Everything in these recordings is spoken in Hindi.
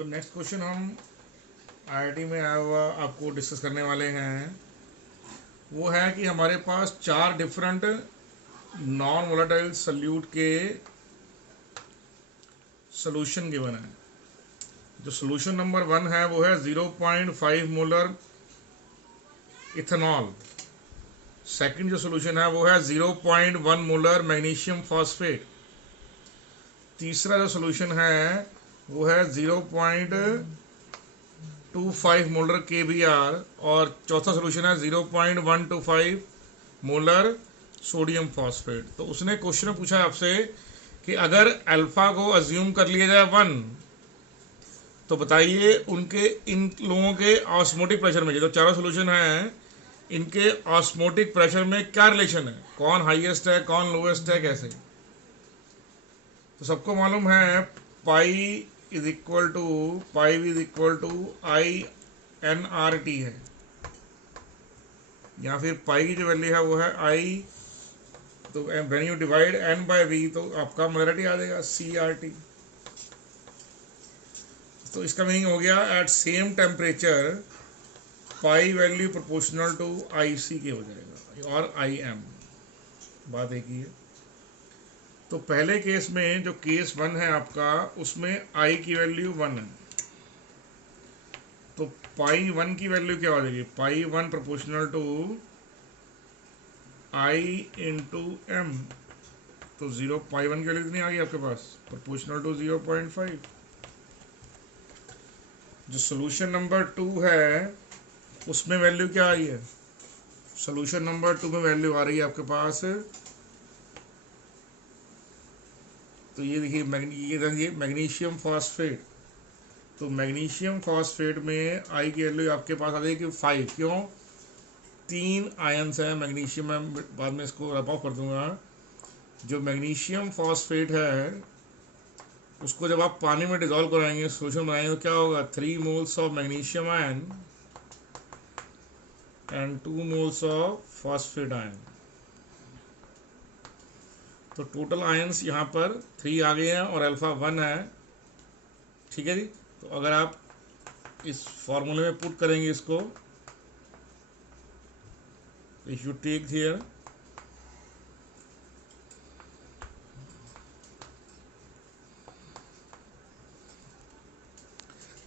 जो नेक्स्ट क्वेश्चन हम आईआईटी में आया हुआ आपको डिस्कस करने वाले हैं वो है कि हमारे पास 4 डिफरेंट नॉन वोलेटाइल सॉल्यूट के सोल्यूशन गिवन है। जो सोल्यूशन नंबर 1 है वो है 0.5 मोलर इथेनॉल। सेकंड जो सोल्यूशन है वो है 0.1 मोलर मैग्नीशियम फॉस्फेट। तीसरा जो सोल्यूशन है वो है 0.25 मोलर KBr और चौथा सोल्यूशन है 0.125 मोलर सोडियम फॉस्फेट। तो उसने क्वेश्चन में पूछा आपसे कि अगर अल्फा को अज्यूम कर लिया जाए 1 तो बताइए उनके इन लोगों के ऑस्मोटिक प्रेशर में, जो चारों सोल्यूशन हैं इनके ऑस्मोटिक प्रेशर में क्या रिलेशन है, कौन हाईएस्ट है कौन लोएस्ट है, कैसे। तो सबको मालूम है pi is equal to INRT है, या फिर पाई की जो वैल्यू है वो है I, तो when you divide N by V तो आपका मोलैरिटी आ जाएगा CRT। तो इसका मीनिंग हो गया at same temperature pi value proportional to IC के हो जाएगा और IM, बात एक ही है। तो पहले केस में जो केस 1 है आपका उसमें I की वैल्यू 1 है, तो पाई 1 की वैल्यू क्या हो जाएगी, pi 1 proportional to I into M। तो पाई 1 की वैल्यू कितनी आ गई आपके पास, प्रोपोर्शनल टू 0.5। जो सोल्यूशन नंबर 2 है उसमें वैल्यू क्या आई है, सोल्यूशन नंबर 2 में वैल्यू आ रही है आपके पास, तो ये देखिए मैग्नीशियम फॉस्फेट। तो मैग्नीशियम फॉस्फेट में आई की वैल्यू आपके पास आ जाएगी 5। क्यों, 3 आयंस हैं मैग्नीशियम में, बाद में इसको रब ऑफ कर दूंगा। जो मैग्नीशियम फॉस्फेट है उसको जब आप पानी में डिजोल्व कराएंगे, सोल्यूशन बनाएंगे, तो क्या होगा, 3 moles of magnesium ion and 2 moles of phosphate ion. तो टोटल आयंस यहाँ पर 3 आ गए हैं और अल्फा 1 है, ठीक है जी। तो अगर आप इस फॉर्मूले में पुट करेंगे इसको, इफ यू टेक हियर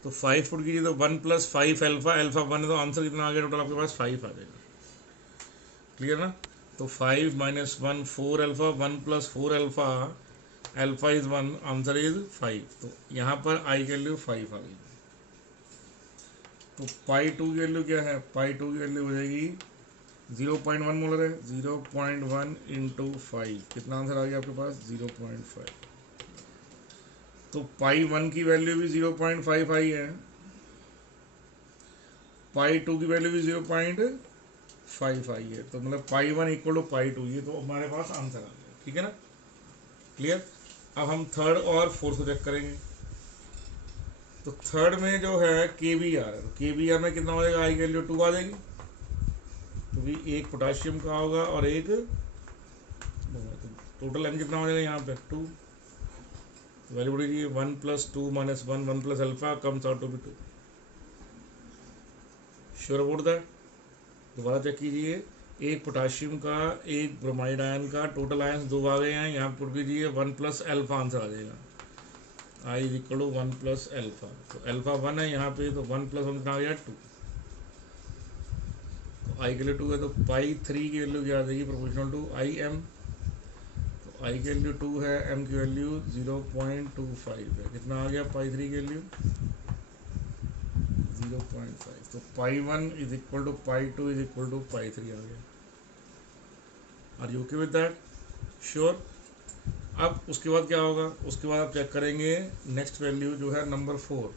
तो 5 पुट कीजिए तो 1 + 5 अल्फा 1 है, तो आंसर कितना आ गया टोटल आपके पास 5 आ जाएगा। क्लियर ना। तो 5 - 1 4 alpha, 1 + 4 alpha, alpha is 1, answer is 5। तो यहाँ पर आई की वैल्यू 5 आ गई। तो पाई 2 की वैल्यू क्या है, पाई 2 की वैल्यू हो जाएगी 0.1 मोलर है, 0.1 इंटू 5, कितना आंसर आ गया आपके पास 0.5। तो पाई 1 की वैल्यू भी 0.5 आई है, पाई 2 की वैल्यू भी 0.5 आई है, तो मतलब पाई 1 इक्वल टू पाई 2, ये तो हमारे पास आंसर आ गया, ठीक है ना। क्लियर। अब हम थर्ड और फोर्थ को चेक करेंगे। तो थर्ड में जो है KBr, तो KBr में कितना हो जाएगा, आई की वैल्यू 2 आ जाएगी, तो भी एक पोटाशियम का होगा और एक, टोटल एन कितना हो जाएगा यहाँ पे 2। वैल्यू बढ़ेगी 1 + 2 - 1 1 + alpha comes out to be 2। Sure about that. दोबारा चेक कीजिए, एक पोटाशियम का एक ब्रोमाइड आयन का, टोटल आयन 2 आ गए हैं, यहाँ पुट कीजिए 1 + अल्फा, आंसर आ जाएगा I = 1 + अल्फा। तो अल्फा 1 है यहाँ पे, तो 1 + 1 कितना आ गया 2। तो आई के लिए 2 है, तो पाई 3 की वैल्यू क्या आ जाएगी, प्रोपोर्शनल टू IM। तो आई की वैल्यू 2 है, M की वैल्यू 0.25 है, कितना आ गया पाई 3 की वैल्यू 0.5। तो पाई 1 = पाई 2 = पाई 3 आ गया। Are you okay with that, sure. अब उसके बाद क्या होगा, उसके बाद आप चेक करेंगे नेक्स्ट वैल्यू जो है नंबर 4।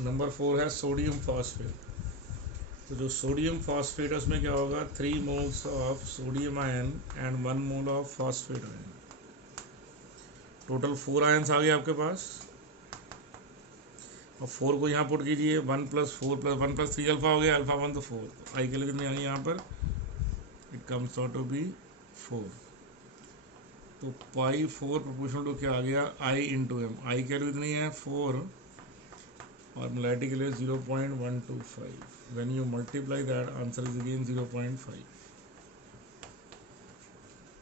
नंबर 4 है सोडियम फॉस्फेट। तो जो सोडियम फॉस्फेट है उसमें क्या होगा, 3 moles of sodium ion and 1 mole of phosphate ion. Total 4 ions आ गए आपके पास, और 4 को यहाँ पुट कीजिए, 1 + 4 + 1 + 3 अल्फा हो गया, अल्फा 1 तो 4। आई के लिए कितनी आ गई यहाँ पर, it comes out to be 4। तो पाई 4 प्रोपोर्शनल टू क्या आ गया, आई इंटू एम। आई की वैल्यू इतनी है 4 और मोलैरिटी के लिए 0.125। When you multiply that answer is again 0.5।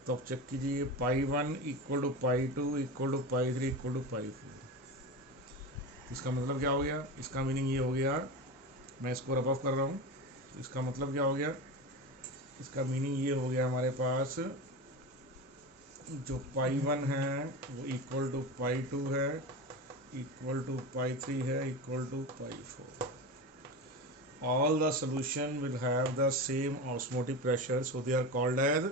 तो अब चेक कीजिए, pi 1 equal to pi 2 equal to pi 3 equal to pi 4। इसका मतलब क्या हो गया, इसका मीनिंग ये हो गया, मैं इसको रफ ऑफ कर रहा हूँ। इसका मतलब क्या हो गया, इसका मीनिंग ये हो गया हमारे पास जो पाई 1 है वो इक्वल टू पाई 2 है, इक्वल टू पाई 3 है, equal to pi 4। All the solution will have the same osmotic pressure, so they are called as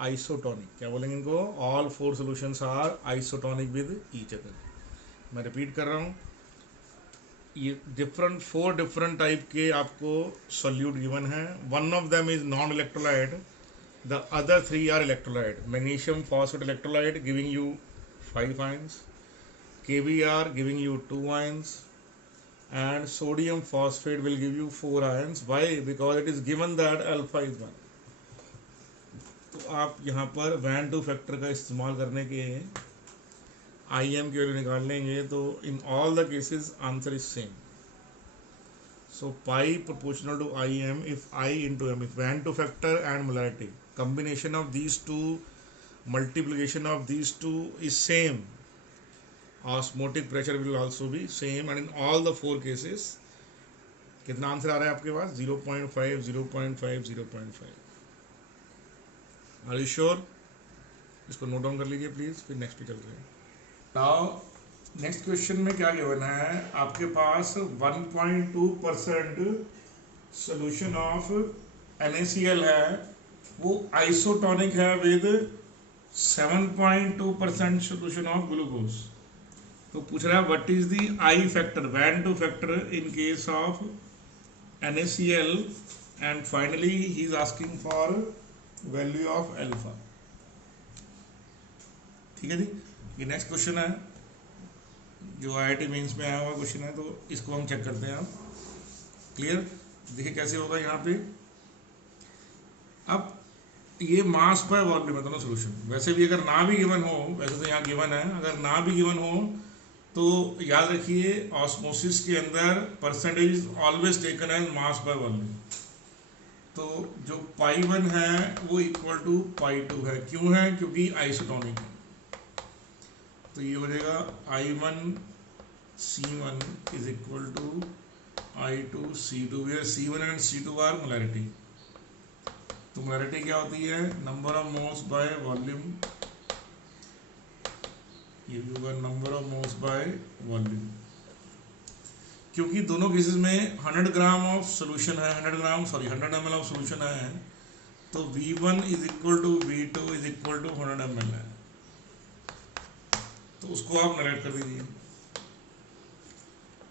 isotonic. क्या बोलेंगे इनको, all 4 solutions are isotonic with each other. मैं रिपीट कर रहा हूँ, ये 4 डिफरेंट टाइप के आपको सोल्यूट गिवन है। One of them is non electrolyte, the other 3 are electrolyte. Magnesium phosphate electrolyte giving you 5 ions, KBr giving you 2 ions, and sodium phosphate will give you 4 ions. Why? Because it is given that alpha is 1. तो आप यहाँ पर वैन टू फैक्टर का इस्तेमाल करने के IM की वैल्यू निकाल लेंगे, तो in all the cases answer is same. So pi proportional to IM if I into M, if van to factor and molarity, combination of these two, multiplication of these two is same, osmotic pressure will also be same, and in all the 4 cases कितना आंसर आ रहा है आपके पास, 0.5 0.5 0.5। Are you sure? इसको नोट डाउन कर लीजिए प्लीज, फिर नेक्स्ट पे चलते हैं। नाउ नेक्स्ट क्वेश्चन में क्या गिवन है आपके पास, 1.2% सोल्यूशन ऑफ NaCl है, वो आइसोटोनिक है विद 7.2% सोल्यूशन ऑफ ग्लूकोज। तो पूछ रहा है what is the I factor, van to factor in case of NaCl, and finally he is asking for value of alpha. ठीक है जी, ये नेक्स्ट क्वेश्चन है जो IIT मेंस में आया हुआ क्वेश्चन है, तो इसको हम चेक करते हैं। आप क्लियर, देखिए कैसे होगा यहाँ पे। अब ये मास बाय वॉल्यूम है दोनों सोल्यूशन। वैसे भी अगर ना भी गिवन हो, वैसे तो यहाँ गिवन है, अगर ना भी गिवन हो तो याद रखिए ऑस्मोसिस के अंदर percentage always taken as mass by volume. तो जो पाई 1 है वो इक्वल टू पाई 2 है। क्यों है? क्योंकि आइसोटोनिक है। तो ये हो जाएगा I1 C1 is equal to I2 C2, where C1 and C2 are molarity। तो मोलैरिटी क्या होती है? Number of moles by volume. ये होगा number of moles by volume. क्योंकि दोनों केसेस में 100 ग्राम ऑफ सोल्यूशन है, 100 ml ऑफ सोल्यूशन है, तो V1 is equal to V2 is equal to 100 ml है। तो उसको आप नरेट कर दीजिए,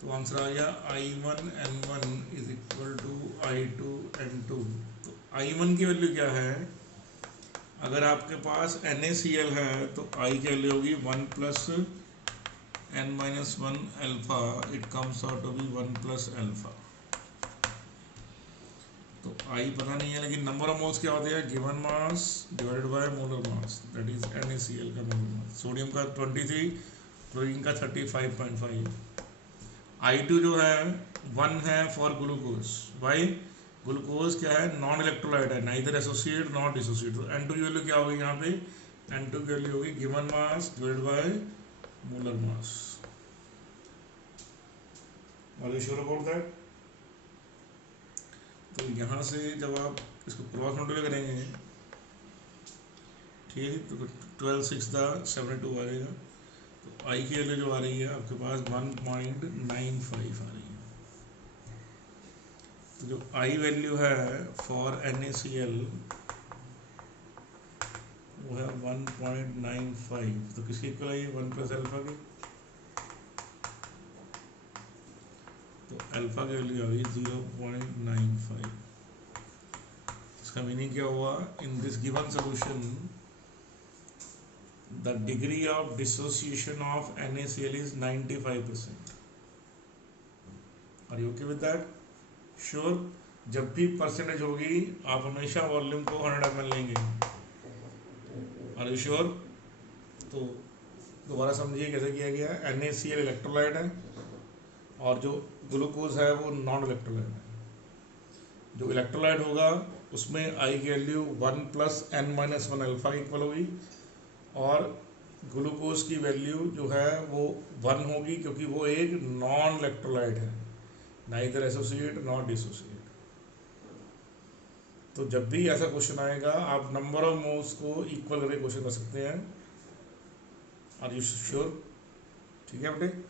तो आंसर आ गया I1 N1 is equal to I2 N2। तो I1 की वैल्यू क्या है? अगर आपके पास NaCl है तो I की वैल्यू होगी 1 plus n-1 alpha, it comes out to be 1 plus alpha. तो I पता नहीं है, लेकिन नंबर ऑफ मोल्स क्या होते हैं? Given mass divided by molar mass, that is NaCl का मोलर मास। सोडियम का 23, क्लोरीन का 35.5। I2 जो है 1 है फॉर ग्लूकोज। वाई? ग्लूकोज क्या है? नॉन इलेक्ट्रोलाइट है, नाइदर एसोसिएट नॉट डिसोसिएट। तो N2 की वैल्यू क्या होगी यहाँ पे? N2 की वैल्यू होगी given mass divided by molar mass. Are you sure about that? तो यहाँ से जब आप इसको क्रॉस मल्टीप्लाई करेंगे, ठीक है, तो 12 6 72 आ जाएगा। तो आई की वैल्यू जो आ रही है आपके पास 1.95 आ रही है। तो जो आई वैल्यू है फॉर NaCl वो है 1.95। तो किसकी इक्वल है? 1 प्लस अल्फा की। तो अल्फा की वैल्यू आ गई 0.95। इसका मीनिंग क्या हुआ? In this given solution the degree of dissociation of NaCl is 95%। Are you okay with that? Sure. जब भी परसेंटेज होगी आप हमेशा वॉल्यूम को 100 ml लेंगे। Are you sure? तो दोबारा समझिए कैसे किया गया है। NaCl इलेक्ट्रोलाइट है और जो ग्लूकोज है वो नॉन इलेक्ट्रोलाइट है। जो इलेक्ट्रोलाइट होगा उसमें I की वैल्यू 1 + n-1 अल्फा इक्वल होगी और ग्लूकोज की वैल्यू जो है वो 1 होगी, क्योंकि वो एक नॉन इलेक्ट्रोलाइट है, नाइदर एसोसिएट नॉट डिसोसिएट। तो जब भी ऐसा क्वेश्चन आएगा आप नंबर ऑफ मोल्स को इक्वल करके क्वेश्चन कर सकते हैं। Are you sure? ठीक है बेटे।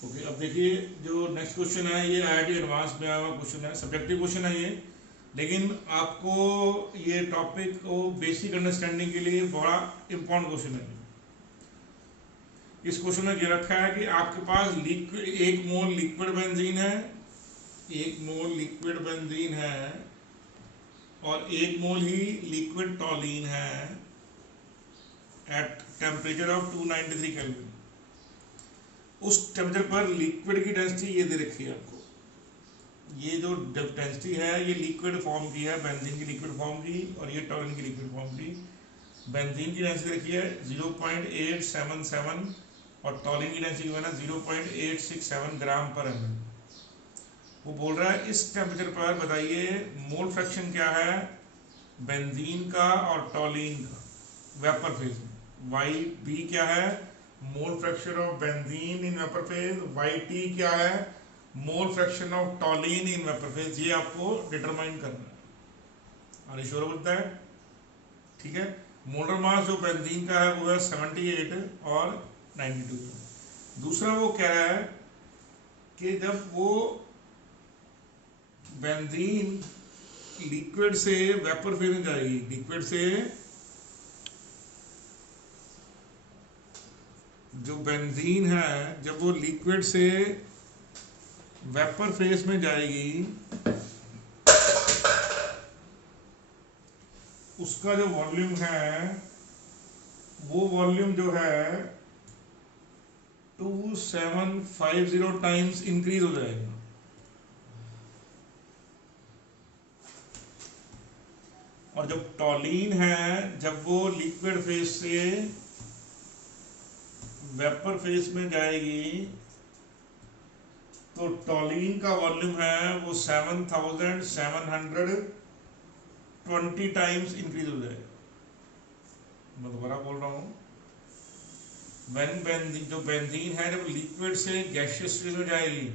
ओके, अब देखिए जो नेक्स्ट क्वेश्चन है ये IIT एडवांस में आया हुआ क्वेश्चन है, सब्जेक्टिव क्वेश्चन है ये, लेकिन आपको ये टॉपिक को बेसिक अंडरस्टैंडिंग के लिए बड़ा इंपॉर्टेंट क्वेश्चन है। इस क्वेश्चन में ये रखा है कि आपके पास लिक्विड 1 मोल लिक्विड बेंजीन है, 1 मोल लिक्विड बेंजीन है और 1 मोल ही लिक्विड टॉलीन है एट टेम्परेचर ऑफ 293 केल्विन। उस टेम्परेचर पर लिक्विड की डेंसिटी ये दे रखी है आपको। ये जो डेंसिटी है ये लिक्विड फॉर्म की है, बेंजीन की लिक्विड फॉर्म की, और ये टॉलिन की लिक्विड फॉर्म की। बेंजीन की डेंसिटी रखी है 0.877 और टॉलिन की डेंसिटी है 0.867 ग्राम पर ml। वो बोल रहा है इस टेम्परेचर पर बताइए मोल फ्रैक्शन क्या है बेंजीन का और टॉलिन का वेपर फेज में। YB क्या है? Mole fraction of benzene in vapour phase. YT क्या है? Mole fraction of toluene in vapour phase. ये आपको डिटरमाइन करना है। Are you sure about that? ठीक है। मोलर मास जो बेंजीन का है वो है 78 और 92। दूसरा वो कह रहा है कि जब वो बेंजीन लिक्विड से वेपर फेज में जाएगी, लिक्विड से जो बेंजीन है जब वो लिक्विड से वेपर फेज में जाएगी उसका जो वॉल्यूम है वो वॉल्यूम जो है 2750 टाइम्स इंक्रीज हो जाएगा। और जब टॉलीन है जब वो लिक्विड फेज से वेपर फेज में जाएगी तो टॉलीन का वॉल्यूम है वो 7720 टाइम्स इंक्रीज हो जाएगा। मैं दोबारा बोल रहा हूँ, जो बेंजीन है जब लिक्विड से गैसियस फेज में जाएगी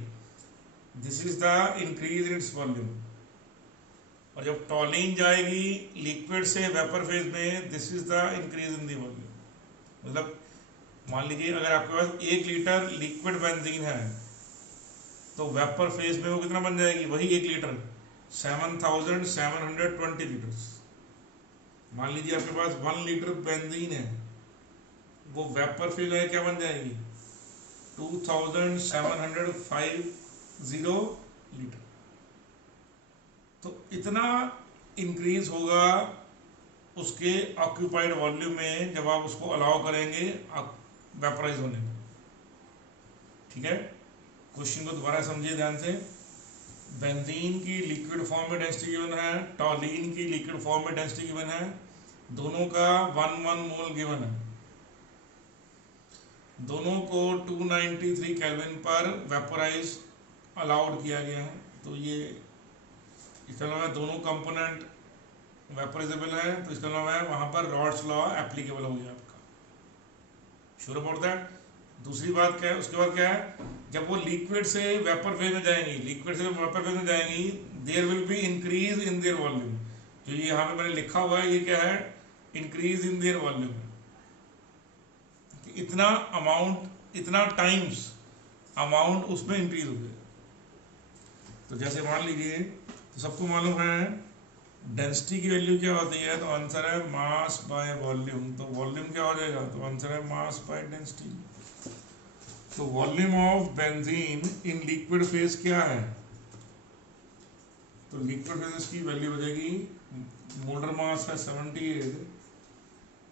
this is the increase in its volume, और जब टॉलीन जाएगी लिक्विड से वेपर फेज में this is the increase in the volume. मतलब मान लीजिए अगर आपके पास 1 लीटर लिक्विड बेंजीन है तो वेपर फेज में वो कितना बन जाएगी? वही 1 लीटर 7720 लीटर्स। मान लीजिए आपके पास 1 लीटर बेंजीन है, वो वेपर फेज में क्या बन जाएगी? 2750 लीटर। तो इतना इंक्रीज होगा उसके ऑक्यूपाइड वॉल्यूम में जब आप उसको अलाउ करेंगे वेपराइज होने में। ठीक है, क्वेश्चन को दोबारा समझिए ध्यान से। बेंजीन की लिक्विड फॉर्म में डेंसिटी गिवन है, टॉलीन की लिक्विड फॉर्म में डेंसिटी गिवन है, दोनों का 1 मोल गिवन है, दोनों को 293 केल्विन पर वेपराइज अलाउड किया गया है। तो ये इसके अलावा दोनों कंपोनेंट वेपराइजेबल है, तो इसके अलावा वहां पर रॉड्स लॉ एप्लीकेबल हो गया आपका। Sure about that? दूसरी बात क्या है, उसके बाद क्या है, जब वो लिक्विड से वेपर फेज में जाएंगी, लिक्विड से वेपर फेज में जाएंगी there will be increase in their volume. जो ये यहाँ पे मैंने लिखा हुआ है ये क्या है? Increase in their volume. इतना अमाउंट, इतना टाइम्स अमाउंट उसमें इंक्रीज हो गया। तो जैसे मान लीजिए, तो सबको मालूम है डेंसिटी की वैल्यू क्या होती है, तो आंसर है मास बाय वॉल्यूम। तो वॉल्यूम क्या हो जाएगा? तो आंसर है मास बाय डेंसिटी। तो volume of benzene in liquid phase क्या है? तो लिक्विड फेज की वैल्यू हो जाएगी, मोलर मास है 78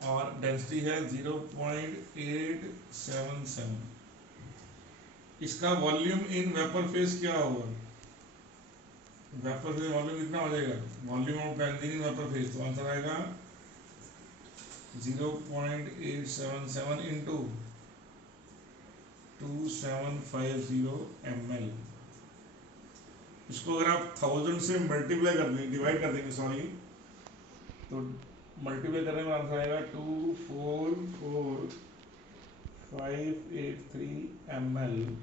और डेंसिटी है 0.877। इसका वॉल्यूम इन वेपर फेज क्या होगा? वेपर फेज वॉल्यूम कितना हो जाएगा? Volume of benzene in vapour phase, तो आंसर आएगा 0.877 इंटू 2750 ml। इसको अगर आप 1000 से मल्टीप्लाई कर देंगे, डिवाइड कर देंगे सॉरी, तो मल्टीप्लाई करने में आंसर आएगा 244583 ml,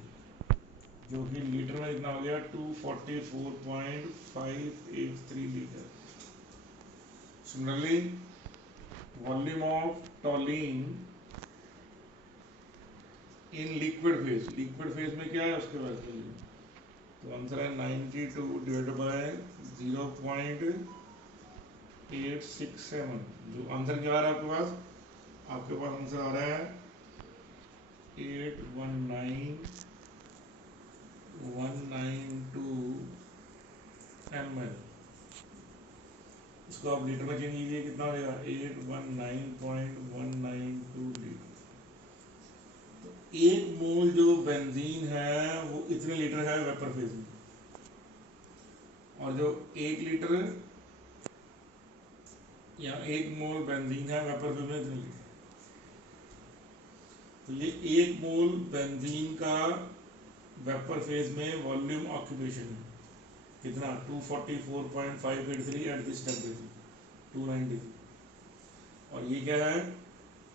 जो कि लीटर में कितना हो गया 244.583 litre. Similarly volume of टॉलिन in liquid phase में क्या है उसके बाद, तो आंसर है 92 डिवाइडेड बाय 0.867। जो आंसर क्या आ रहा है आपके पास? आपके पास आंसर आ रहा है 819192 ml। इसको आप लीटर में चेंज कीजिए, कितना हो जाएगा 819.192 लीटर। तो एक मोल जो बेंजीन है वो इतने लीटर है वेपर फेज में, और जो 1 लीटर या 1 मोल बेंजीन है वेपर फेज में इतने लीटर। तो ये 1 मोल बेंजीन का वेपर फेज में वॉल्यूम ऑक्यूपेशन है कितना? 244.583 एट दिस टेम्परेचर 290। और ये क्या है?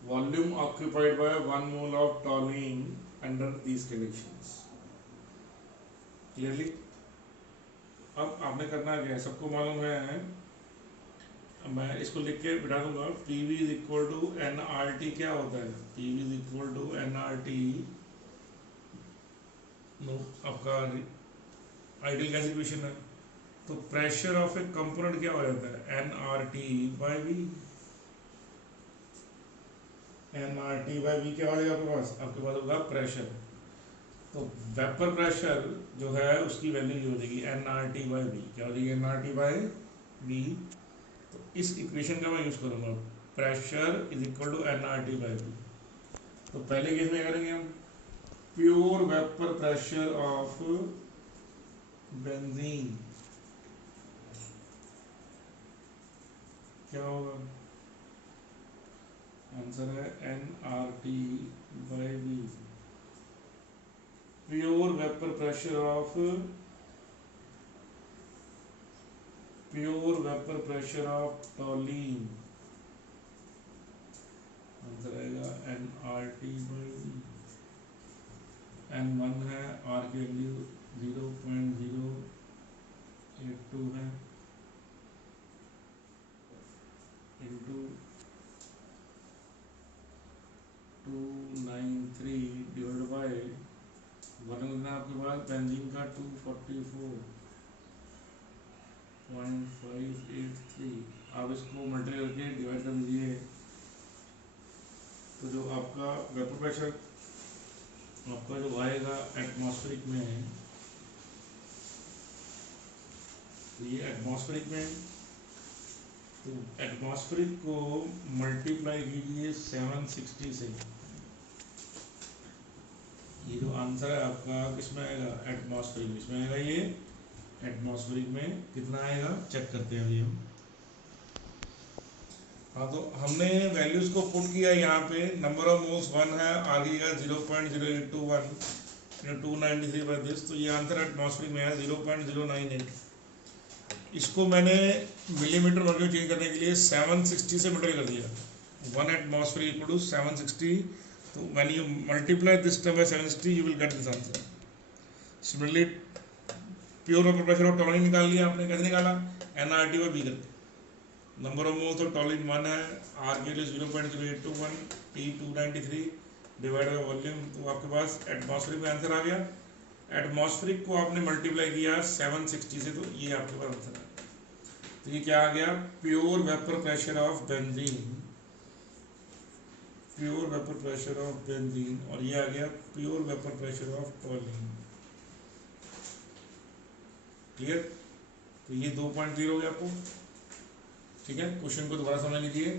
Volume occupied by 1 mole of टॉलिन under these conditions. Clearly? अब आपने करना क्या है, सबको मालूम है, मैं इसको लिख के बिठा दूंगा। PV is equal to NRT। क्या होता है? PV is equal to NRT, no आपका आइडियल गैस इक्वेशन है। तो प्रेशर ऑफ ए कंपोनेंट क्या हो जाता है? NRT by V। NRT by V क्या हो जाएगा आपके पास? आपके पास होगा प्रेशर। तो वेपर प्रेशर जो है उसकी वैल्यू ये हो जाएगी NRT बाय V। क्या हो जाएगी? NRT by V। तो इस इक्वेशन का मैं यूज करूंगा, pressure is equal to NRT by V। तो पहले केस में करेंगे हम pure vapour pressure of benzene क्या होगा? आंसर है NRT by V। Pure vapour pressure of toluene, answer आएगा NRT बाय V। N1 है, R की वैल्यू 0.082 है, इंटू 293 डिवाइड बाय वॉल्यूम आपके पास बेंजीन का 244.583। आप इसको मल्टीप्लाई करके डिवाइड कर दीजिए, तो जो आपका वेपर प्रेशर आपका जो आएगा एटमॉस्फेरिक में, तो ये एटमॉस्फेरिक में, तो एटमॉस्फेरिक को मल्टीप्लाई कीजिए 760 से। ये जो आंसर है आपका किसमें आएगा? एटमॉस्फेरिक में। इसमें आएगा ये एटमॉस्फेरिक में कितना आएगा चेक करते हैं अभी हम। हाँ, तो हमने वैल्यूज को पुट किया यहाँ पे। नंबर ऑफ मोल्स 1 है, आगे का 0.0821 293 बाय दिस, तो ये आंसर एटमॉस्फेरिक में है 0.098। इसको मैंने मिलीमीटर मर्क्यूरी चेंज करने के लिए 760 से मल्टीप्लाई कर दिया। 1 एटमॉस्फेयर इक्वल टू 760। तो when you multiply this term by 760 you will get this answer. Similarly pure vapour pressure of toluene निकाल लिया आपने। कैसे निकाला? NRT बाय V करके। Number of moles of toluene 1 है, R के लिए 0.0821, T 293 डिवाइड बाय वॉल्यूम, तो आपके पास एटमॉस्फेरिक में आंसर आ गया। एटमॉस्फेरिक को आपने मल्टीप्लाई किया 760 से, तो ये आपके पास आंसर आ गया। तो ये क्या आ गया? Pure vapour pressure of benzene, pure vapour pressure of benzene, और ये आ गया pure vapour pressure of टॉलिन। Clear? तो ये 2 पॉइंट क्लियर हो गया आपको। ठीक है, क्वेश्चन को दोबारा समझ लीजिए।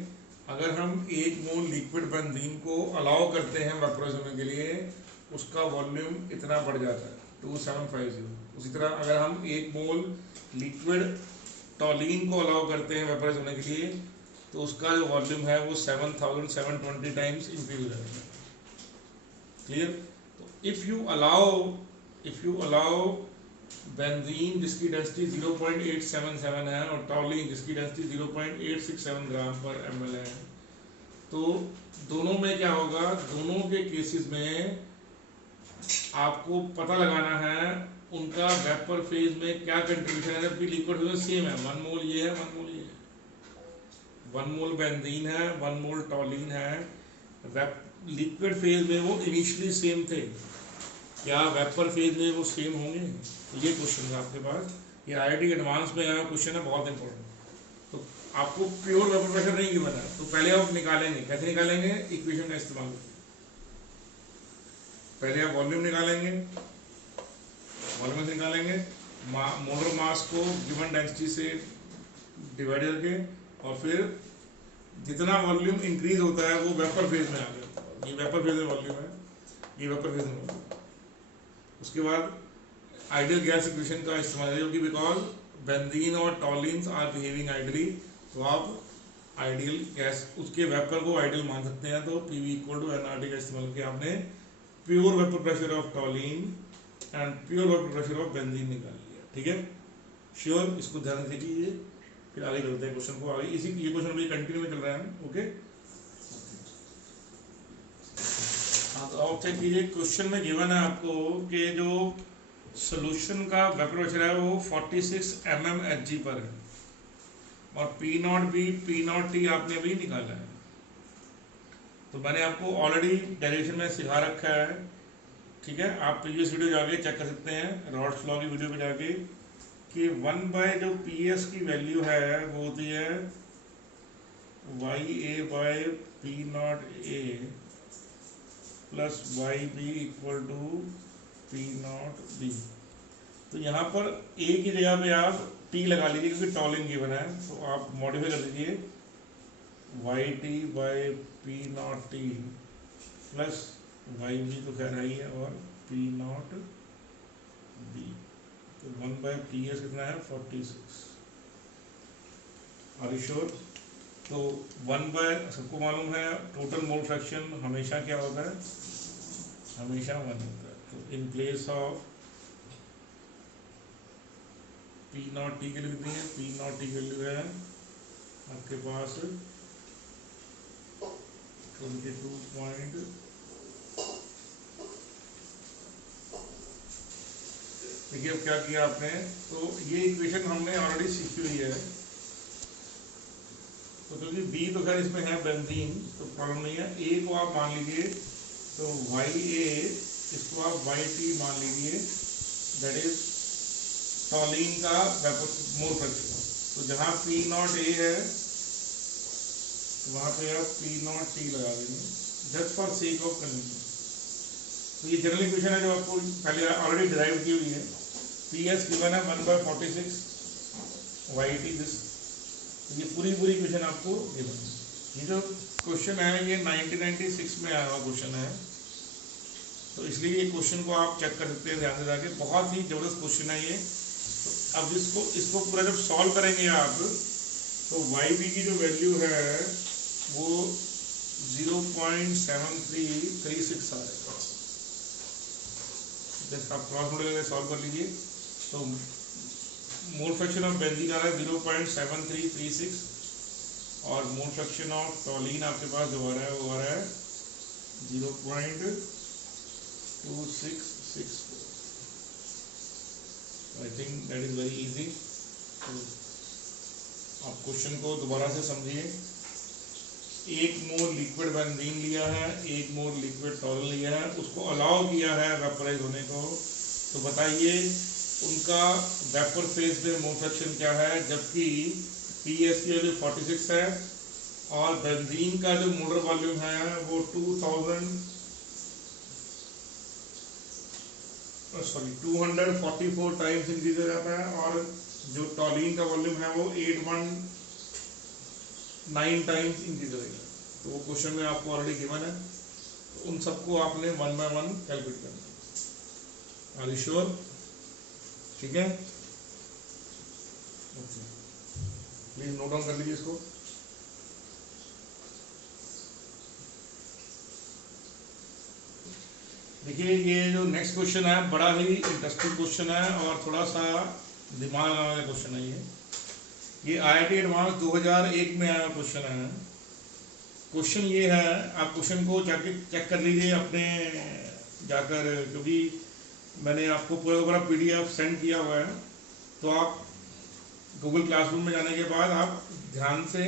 अगर हम 1 मोल लिक्विड बेंजीन को अलाउ करते हैं वेपोराइज होने के लिए, उसका वॉल्यूम इतना बढ़ जाता है 2750। उसी तरह अगर हम 1 मोल लिक्विड टॉलिन को अलाउ करते हैं वेपोराइज होने के लिए, तो उसका जो वॉल्यूम है वो 7720 टाइम्स इंक्रीज हो जाएगा। क्लियर? तो इफ यू अलाउ बेंजीन जिसकी डेंसिटी 0.877 है और टॉलिन जिसकी डेंसिटी 0.867 ग्राम पर ml है, तो दोनों में क्या होगा, दोनों के केसेस में आपको पता लगाना है उनका वेपर फेज में क्या कंट्रीब्यूशन है, जबकि लिक्विड फेज में सेम है, 1 मोल ये है 1 मोल ये है, 1 मोल बेंजीन है 1 मोल टॉलिन है। लिक्विड फेज में वो इनिशियली सेम थे, क्या वेपर फेज में वो सेम होंगे? ये क्वेश्चन है आपके पास, ये IIT एडवांस में आया क्वेश्चन है, बहुत इंपॉर्टेंट। तो आपको प्योर वेपर प्रेशर नहीं गिवन है, तो पहले आप निकालेंगे, कैसे निकालेंगे? इक्वेशन का इस्तेमाल करके। पहले आप वॉल्यूम निकालेंगे, वॉल्यूम निकालेंगे मोलर मास को गिवन डेंसिटी से डिवाइड करके, और फिर जितना वॉल्यूम इंक्रीज होता है वो वेपर फेज में आ गया। ये वेपर फेज में वॉल्यूम है, ये वेपर फेज में वॉल्यूम है। उसके बाद आइडियल गैस इक्वेशन का इस्तेमाल है, क्योंकि बिकॉज बेंजीन और टॉलिन्स आर बिहेविंग आइडियली, तो आप आइडियल गैस उसके वेपर को आइडियल मान सकते हैं। तो PV इक्वल टू nRT का इस्तेमाल किया आपने, pure vapour pressure of टॉलिन and pure vapour pressure of benzene निकाल लिया। ठीक है, श्योर? इसको ध्यान से कीजिए, फिर आगे चलते हैं क्वेश्चन को आगे। इसी ये क्वेश्चन अभी कंटिन्यू में चल रहा है। ओके, हाँ, तो आप चेक कीजिए, क्वेश्चन में गिवन है आपको कि जो सोल्यूशन का वेपर प्रेशर है वो 46 mmHg पर है, और P0B P0T आपने अभी निकाला है। तो मैंने आपको ऑलरेडी डेरिवेशन में सिखा रखा है, ठीक है? आप प्रीवियस वीडियो जाके चेक कर सकते हैं, रॉड्स लॉ की वीडियो पे जाके, कि 1 बाय जो PS की वैल्यू है वो होती है YA by P0A plus YB equal to P0B। तो यहाँ पर A की जगह पे आप T लगा लीजिए, क्योंकि टॉलिन गिवन है, तो आप मॉडिफाई कर लीजिए YT bye P0T plus YB तो खैर ही है, और P0B। तो 1 बाय PS कितना है? 46। Are you sure? तो 1 बाय, सबको मालूम है टोटल मोल फ्रैक्शन हमेशा क्या होता है? हमेशा 1 होता है। तो इन प्लेस ऑफ P0T की लिखते हैं, P0T की वैल्यू है आपके पास 22 देखिए अब क्या किया आपने, तो ये इक्वेशन हमने ऑलरेडी सीखी हुई है। तो क्योंकि B तो खैर इसमें है बेंजीन, तो प्रॉब्लम नहीं है। A को आप मान लीजिए, तो YA, इसको आप YT मान लीजिए, दैट इज टॉलिन का वेपर मोल फ्रैक्शन। तो जहाँ P0A है वहाँ पे आप P0T लगा देंगे, just for sake of convenience. तो ये जनरल इक्वेशन है जो आपको पहले ऑलरेडी डिराइव की हुई है। PS गिवन है 1 बाय 46 YT दिस। तो ये पूरी इक्वेशन आपको गिवन है। ये जो क्वेश्चन है ये 1996 में आया हुआ क्वेश्चन है, तो इसलिए ये क्वेश्चन को आप चेक कर सकते हैं ध्यान से जाके, बहुत ही जबरदस्त क्वेश्चन है ये। तो अब इसको पूरा जब सॉल्व करेंगे आप, तो YB की जो वैल्यू है वो 0.7336 आ जाएगा। जैसे आप क्रॉस मल्टीप्लाई सॉल्व कर लीजिए, तो मोल फ्रैक्शन ऑफ बेंजीन आ रहा है 0.7336, और मोल फ्रैक्शन ऑफ टॉलिन आपके पास जो आ रहा है वो आ रहा है 0.2664। I think that is very easy. तो आप क्वेश्चन को दोबारा से समझिए। 1 मोल लिक्विड बेंजीन लिया है, 1 मोल लिक्विड टॉलिन लिया है, उसको अलाउ किया है वेपराइज होने को। तो बताइए उनका वेपर फेज में मोल फ्रैक्शन क्या है, जबकि PS की वैल्यू 46 है और बेंजीन का जो मोलर वॉल्यूम है वो 244 टाइम्स इंक्रीज हो जाता है, और जो टॉलिन का वॉल्यूम है वो 9 टाइम्स इंक्रीज करेगा। तो वो क्वेश्चन में आपको ऑलरेडी गिवन है, तो उन सबको आपने 1 by 1 कैलकुलेट करना है। Are you sure? ठीक है, प्लीज नोट डाउन कर लीजिए इसको। देखिए ये जो नेक्स्ट क्वेश्चन है बड़ा ही इंटरेस्टिंग क्वेश्चन है और थोड़ा सा दिमाग लगाने वाला क्वेश्चन है। ये IIT एडवांस 2001 में आया क्वेश्चन है। क्वेश्चन ये है, आप क्वेश्चन को जाके चेक कर लीजिए अपने जाकर, क्योंकि मैंने आपको पूरा PDF सेंड किया हुआ है, तो आप गूगल क्लासरूम में जाने के बाद आप ध्यान से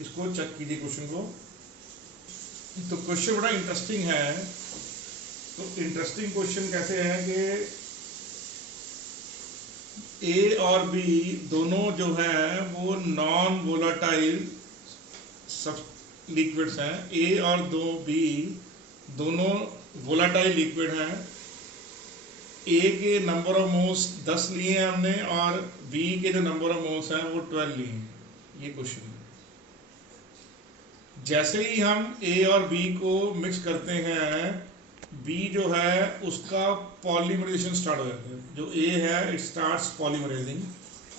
इसको चेक कीजिए क्वेश्चन को। तो क्वेश्चन बड़ा इंटरेस्टिंग है। तो इंटरेस्टिंग क्वेश्चन कैसे है कि A और B दोनों जो है वो नॉन वोलाटाइल सब लिक्विड्स हैं। A और B दोनों वोलाटाइल लिक्विड हैं। A के नंबर ऑफ मोल्स 10 लिए हैं हमने और B के जो नंबर ऑफ मोल्स हैं वो 12 लिए हैं। ये क्वेश्चन है। जैसे ही हम A और B को मिक्स करते हैं, B जो है उसका पॉलीमराइजेशन स्टार्ट हो जाता है। जो A है इट स्टार्ट्स पॉलीमराइजिंग।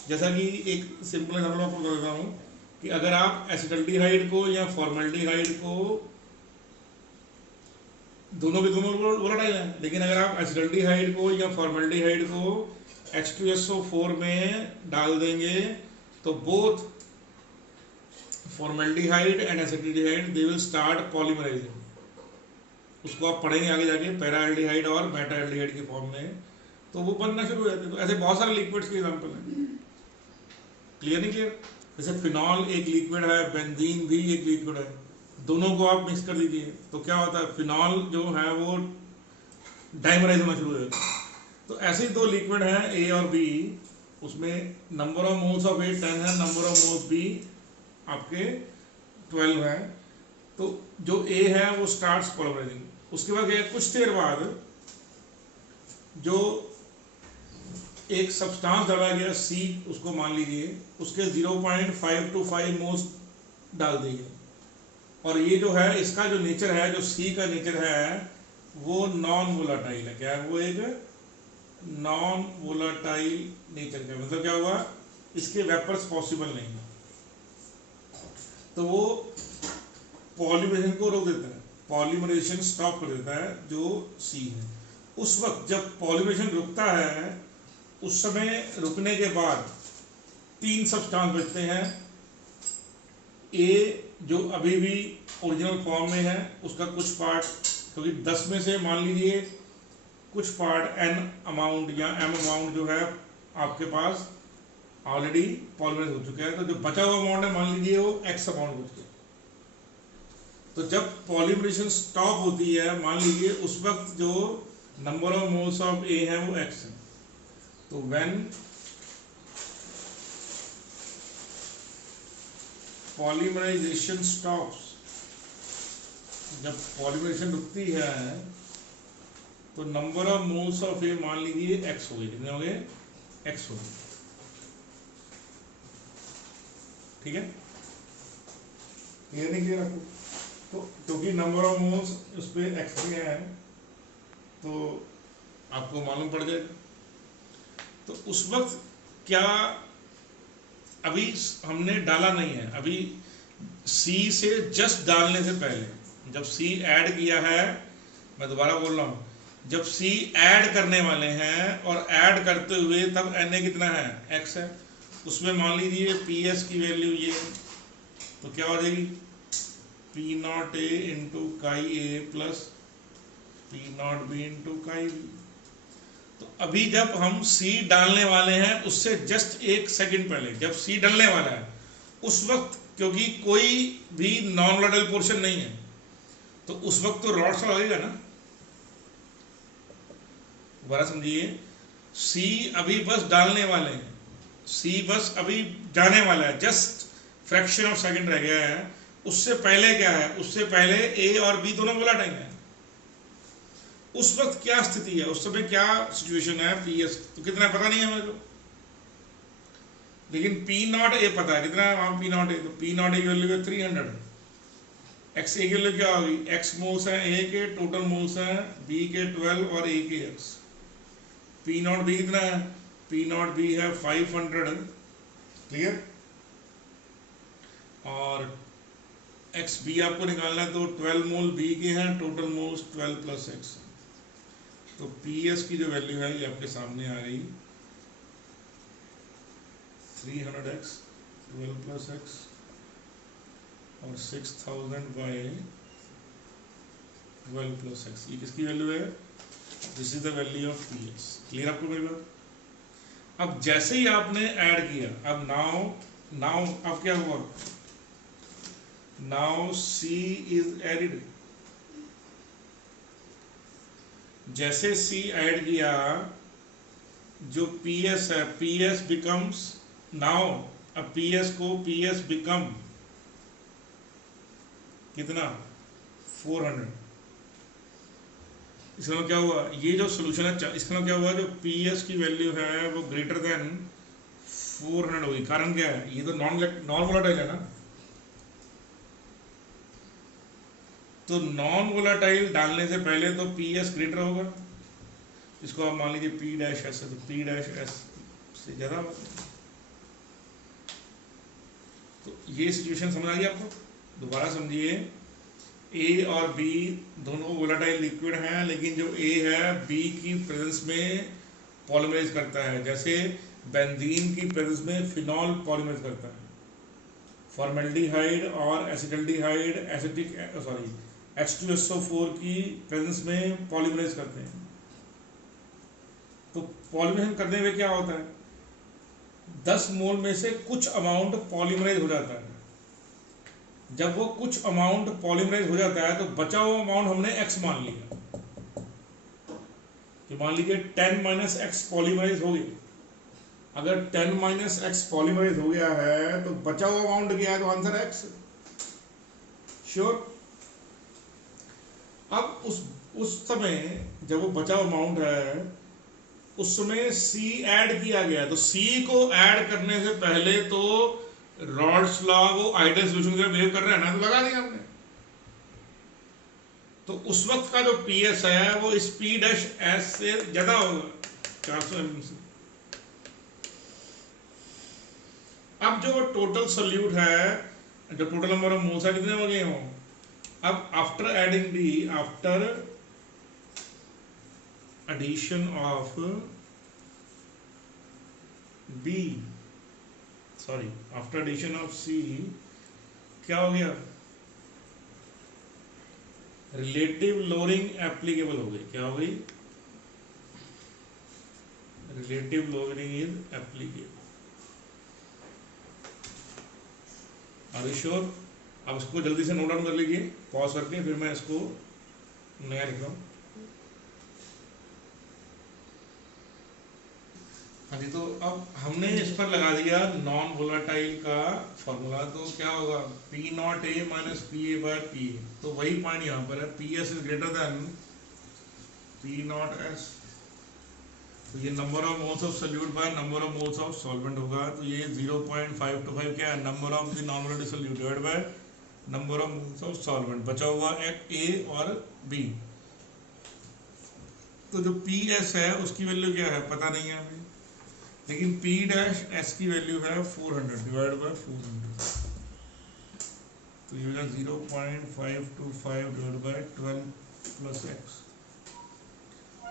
जैसा कि एक सिंपल एग्जांपल आपको बता देता हूँ कि अगर आप एसिटल्डिहाइड को या फॉर्मल्डिहाइड को, दोनों के दोनों वोलेटाइल हैं, लेकिन अगर आप एसिटल्डिहाइड को या फॉर्मल्डिहाइड को H2SO4 में डाल देंगे तो both formaldehyde and acetaldehyde they will start polymerising. उसको आप पढ़ेंगे आगे जाके पैराल्डिहाइड और मेटाल्डिहाइड के फॉर्म में, तो वो बनना शुरू हो जाते हैं। तो ऐसे बहुत सारे लिक्विड्स के एग्जांपल हैं। क्लियर नहीं क्लियर? जैसे फिनॉल एक लिक्विड है, बेंजीन भी एक लिक्विड है, दोनों को आप मिक्स कर दीजिए तो क्या होता है, फिनॉल जो है वो डाइमराइज होना शुरू हो जाता है। तो ऐसे ही दो लिक्विड हैं A और B, उसमें number of moles of A 10 है, नंबर ऑफ मोल्स B आपके 12 है। तो जो A है वो स्टार्ट्स पॉलीमराइजिंग। उसके बाद क्या, कुछ देर बाद जो एक सब्सटेंस डाला गया C, उसको मान लीजिए उसके 0.525 मोल्स डाल दिए, और ये जो है इसका जो नेचर है, जो C का नेचर है वो नॉन वोलाटाइल है। क्या है वो? एक नॉन वोलाटाइल नेचर का मतलब क्या हुआ, इसके वेपर्स पॉसिबल नहीं है, तो वो पॉलीमराइजेशन को रोक देता है, पॉलीमराइजेशन स्टॉप कर देता है जो C है। उस वक्त जब पॉलीमराइजेशन रुकता है, उस समय रुकने के बाद 3 सब्सटेंस बचते हैं। A जो अभी भी ओरिजिनल फॉर्म में है, उसका कुछ पार्ट, क्योंकि 10 में से मान लीजिए कुछ पार्ट N अमाउंट या M अमाउंट जो है आपके पास ऑलरेडी पॉलीमराइज हो चुका है, तो जो बचा हुआ अमाउंट है मान लीजिए वो X अमाउंट बच गया। तो जब पॉलीमराइजेशन स्टॉप होती है, मान लीजिए उस वक्त जो number of moles of A है वो X है। तो व्हेन पॉलीमराइजेशन स्टॉप्स, जब पॉलीमराइजेशन रुकती है तो number of moles of A मान लीजिए X हो गए। कितने हो गए? X हो गए। ठीक है, क्लियर नहीं क्लियर आपको? तो क्योंकि नंबर ऑफ मोल्स उस पर X में है तो आपको मालूम पड़ जाएगा। तो उस वक्त क्या, अभी हमने डाला नहीं है, अभी C से जस्ट डालने से पहले, जब C ऐड किया है, मैं दोबारा बोल रहा हूँ, जब C ऐड करने वाले हैं और ऐड करते हुए तब Na कितना है? X है। उसमें मान लीजिए PS की वैल्यू ये, तो क्या हो जाएगी? P0A इंटू काई A प्लस P0B इंटू काई B। तो अभी जब हम C डालने वाले हैं उससे जस्ट 1 सेकंड पहले, जब C डालने वाला है उस वक्त, क्योंकि कोई भी नॉन वोलेटाइल पोर्शन नहीं है, तो उस वक्त तो रॉड सा लगेगा ना। दोबारा समझिए, C अभी बस डालने वाले हैं, C बस अभी जाने वाला है, जस्ट फ्रैक्शन ऑफ सेकंड रह गया है। उससे पहले क्या है? उससे पहले A और B दोनों वोलेटाइल है। उस वक्त क्या स्थिति है, उस समय क्या सिचुएशन है PS, तो कितना पता नहीं है मेरे को। लेकिन पी नॉट ए पता है कितना है वहाँ पी नॉट ए, तो पी नॉट ए की वैल्यू है 300। एक्स ए की वैल्यू क्या होगी, एक्स मोल्स हैं ए के, टोटल मोल्स हैं बी के 12 और ए के एक्स। पी नॉट बी कितना है, पी नॉट बी है 500, क्लियर। और एक्स बी आपको निकालना है तो 12 मोल बी के हैं, टोटल मोल्स 12 प्लस एक्स। तो पी एस की जो वैल्यू है ये आपके सामने आ गई 300x 12 प्लस एक्स और 6000 बाई 12 प्लस एक्स। ये किसकी वैल्यू है, this is the value of P S. Clear आपको मेरी बात। अब जैसे ही आपने ऐड किया, अब नाउ अब क्या हुआ, नाउ सी इज एडिड। जैसे सी ऐड किया, जो पी एस है, पी एस बिकम्स नाउ, अब पी एस को पी एस बिकम कितना 400। इसका मतलब क्या हुआ, ये जो सोल्यूशन है इसका मतलब क्या हुआ, जो पी एस की वैल्यू है वो ग्रेटर देन 400 होगी। कारण क्या है, ये तो नॉन वोलेटाइल है ना, तो नॉन वोलेटाइल डालने से पहले तो पी एस ग्रेटर होगा। इसको आप मान लीजिए पी डैश एस है, तो पी डैश एस से ज़्यादा होगा। तो ये सिचुएशन समझ आ गई आपको, दोबारा समझिए। ए और बी दोनों वोलेटाइल लिक्विड हैं, लेकिन जो ए है बी की प्रेजेंस में पॉलीमराइज करता है, जैसे बेंजीन की प्रेजेंस में फिनॉल पॉलीमराइज करता है। फॉर्मेल्डिहाइड और एसिटल्डिहाइड एसिटिक सॉरी H2SO4 की प्रेजेंस में पॉलीमराइज करते हैं। तो पॉलीमराइज करने में क्या होता है, 10 मोल में से कुछ अमाउंट पॉलीमराइज हो जाता है। जब वो कुछ अमाउंट पॉलीमराइज हो जाता है तो बचा हुआ अमाउंट हमने x मान लिया, कि मान लीजिए 10 - x पॉलीमराइज हो गया। अगर 10 - x पॉलीमराइज हो गया है तो बचा हुआ अमाउंट क्या है, तो आंसर x। श्योर। अब उस समय जब वो बचा हुआ अमाउंट है उस समय C ऐड किया गया, तो C को ऐड करने से पहले तो रॉड्स लॉ वो आइडियल सॉल्यूशन के बिहेव कर रहे हैं ना, तो लगा दिया हमने। तो उस वक्त का जो PS है वो इस P डैश S से ज्यादा होगा, 400 mm से। अब जो टोटल सोल्यूट है, जो टोटल नंबर ऑफ मोल्स है कितने हो गए हों, अब after adding D, after addition of B, sorry after addition of C क्या हो गया, रिलेटिव लोअरिंग एप्लीकेबल हो गई। क्या हो गई, relative lowering is applicable. Are you sure. अब इसको जल्दी से नोट डाउन कर लीजिए, पॉज करके, फिर मैं इसको नया लिख रहा हूँ। हाँ जी, तो अब हमने इस पर लगा दिया नॉन वोलेटाइल का फॉर्मूला, तो क्या होगा P not a minus P A by P A. तो वही पॉइंट यहाँ पर है, P S is greater than P not S. तो ये number of moles of solute by number of moles of solvent होगा। तो ये 0.525 क्या है, number of the non volatile solute divide by number of moles of solvent. बचा हुआ ए और बी। तो जो पी एस है उसकी वैल्यू क्या है पता नहीं है हमें, लेकिन P डैश S की वैल्यू है 400 डिवाइड बाय 400। तो ये होगा 0.525 डिवाइड बाय 12 प्लस एक्स।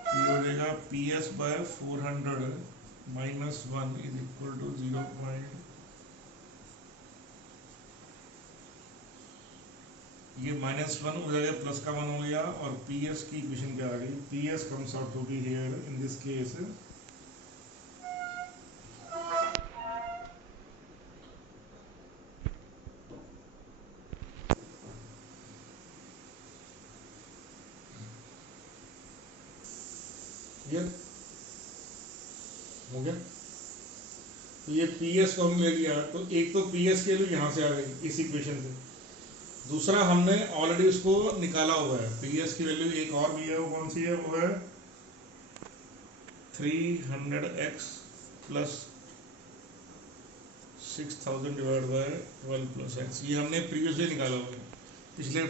ये हो जाएगा PS by 400 minus 1 is equal to 0. ये -1 हो जाएगा, प्लस का 1 हो गया, और PS की इक्वेशन क्या आ गई, PS comes out to be here in this case हो गया। तो ये PS को हमने ले लिया, तो एक तो PS की वैल्यू यहाँ से आ गई इस इक्वेशन से, दूसरा हमने ऑलरेडी उसको निकाला हुआ है। PS की वैल्यू एक और भी है, वो कौन सी है, वो है 300x plus 6000 divide by 12 plus x, ये हमने प्रीवियसली निकाला हुआ पिछले,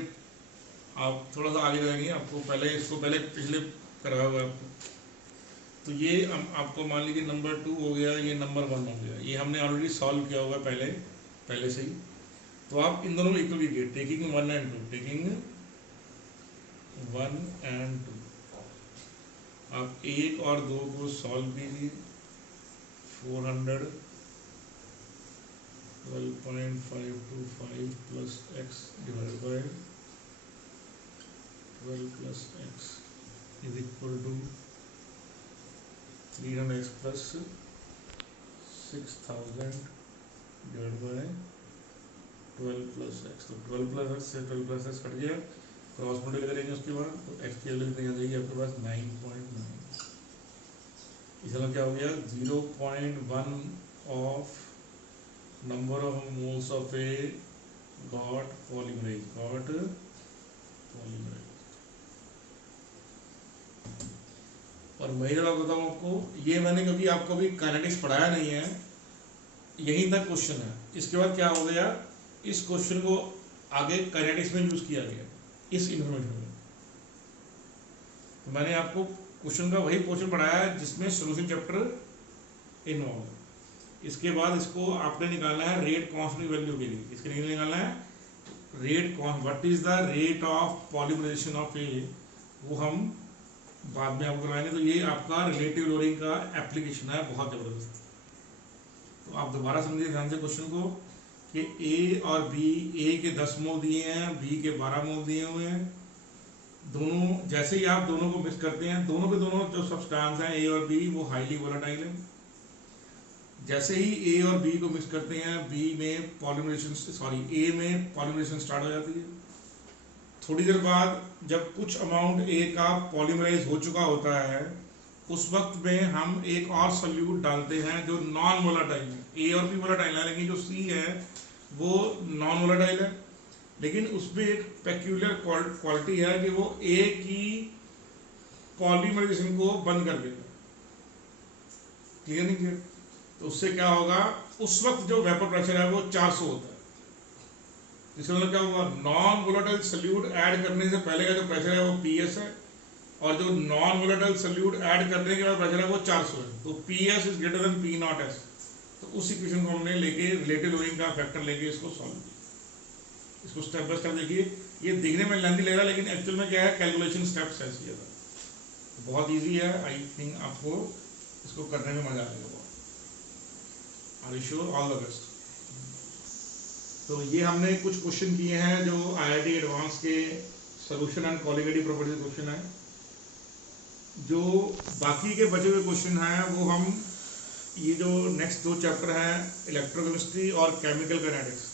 आप थोड़ा सा आगे जाएंगे आपको पहले इसको पहले पिछले कराया हुआ है आपको। तो ये आपको मान लीजिए नंबर 2 हो गया, ये नंबर 1 हो गया, ये हमने ऑलरेडी सॉल्व किया हुआ है पहले से ही। तो आप इन दोनों को इक्वल कीजिए, टेकिंग 1 and 2, टेकिंग 1 and 2, आप 1 और 2 को सॉल्व कीजिए। 400 12.525 plus x divide by 12 plus x is equal to 300x plus 6000 divide by 12 plus x. तो 12 प्लस एक्स से 12 प्लस एक्स कट गया, क्रॉस मल्टीप्लाई करेंगे उसके बाद तो एक्स की वैल्यू कितनी आ जाएगी आपके पास 9.9। इसका क्या हो गया 0.1 of number of moles of A got polymerase. और मैं जरा बताऊँ आपको, ये मैंने कभी आपको भी काइनेटिक्स पढ़ाया नहीं है, यहीं तक क्वेश्चन है। इसके बाद क्या हो गया, इस क्वेश्चन को आगे काइनेटिक्स में यूज किया गया इस इन्फॉर्मेशन में। तो मैंने आपको क्वेश्चन का वही पोर्शन पढ़ाया जिसमें सोल्यूशन चैप्टर इन्वॉल्व। इसके बाद इसको आपने निकालना है रेट कांस्टेंट वैल्यू के लिए। इसके लिए निकालना है rate what is the rate of polymerisation of A, वो हम बाद में आपको कराएंगे। तो ये आपका रिलेटिव लोडिंग का एप्लीकेशन है, बहुत जबरदस्त। तो आप दोबारा समझिए ध्यान से क्वेश्चन को कि ए और बी, ए के 10 मोल दिए हैं, बी के 12 मोल दिए हुए हैं। दोनों जैसे ही आप दोनों को मिक्स करते हैं, दोनों के दोनों जो सब्सटेंस हैं ए और बी वो हाईली वोलेटाइल है। जैसे ही ए और बी को मिक्स करते हैं, बी में पॉलीमराइजेशन ए में पॉलीमराइजेशन स्टार्ट हो जाती है। थोड़ी देर बाद जब कुछ अमाउंट ए का पॉलीमराइज हो चुका होता है, उस वक्त में हम एक और सॉल्यूट डालते हैं जो नॉन वोलेटाइल है। ए और बी वोलेटाइल है, लेकिन जो सी है वो नॉन वोलेटाइल है। लेकिन उसमें एक पेक्यूलियर क्वालिटी है कि वो ए की पॉलीमराइजेशन को बंद कर देगा। क्लियर नहीं क्लियर? तो उससे क्या होगा, उस वक्त जो वेपर प्रेशर है वो 400 होता है। इसका मतलब क्या होगा, नॉन वोलेटाइल सॉल्यूट ऐड करने से पहले का जो प्रेशर है वो PS है, और जो नॉन वोलेटाइल सॉल्यूट ऐड करने के बाद प्रेशर है वो 400 है। तो PS is greater than P0S। तो उस इक्वेशन को हमने लेके रिलेटिव लोडिंग का फैक्टर लेके इसको सॉल्व किया। इसको स्टेप बाय स्टेप देखिए। ये देखने में लेंथी लग रहा है, लेकिन एक्चुअल में क्या है, कैलकुलेशन स्टेप्स ऐसी है। तो बहुत इजी है, आई थिंक आपको इसको करने में मजा आएगा। Are you sure? All the best. तो ये हमने कुछ क्वेश्चन किए हैं जो IIT एडवांस के solution and colligative properties question है। जो बाकी के बचे हुए क्वेश्चन हैं वो हम ये जो नेक्स्ट 2 चैप्टर हैं इलेक्ट्रोकेमिस्ट्री और केमिकल काइनेटिक्स,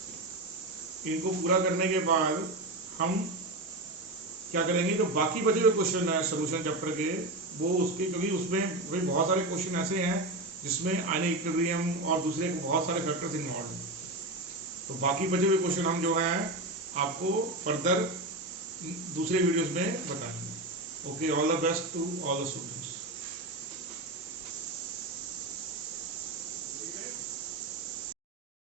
इनको पूरा करने के बाद हम क्या करेंगे, जो बाकी बचे हुए क्वेश्चन है सोल्यूशन चैप्टर के, वो उसके, क्योंकि उसमें बहुत सारे क्वेश्चन ऐसे हैं जिसमें आयनिक इक्विलिब्रियम और दूसरे बहुत सारे फैक्टर्स इन्वॉल्व हैं। तो बाकी बचे हुए क्वेश्चन हम जो हैं आपको फर्दर दूसरे वीडियोस में बताएंगे। Okay, all the best to all the students.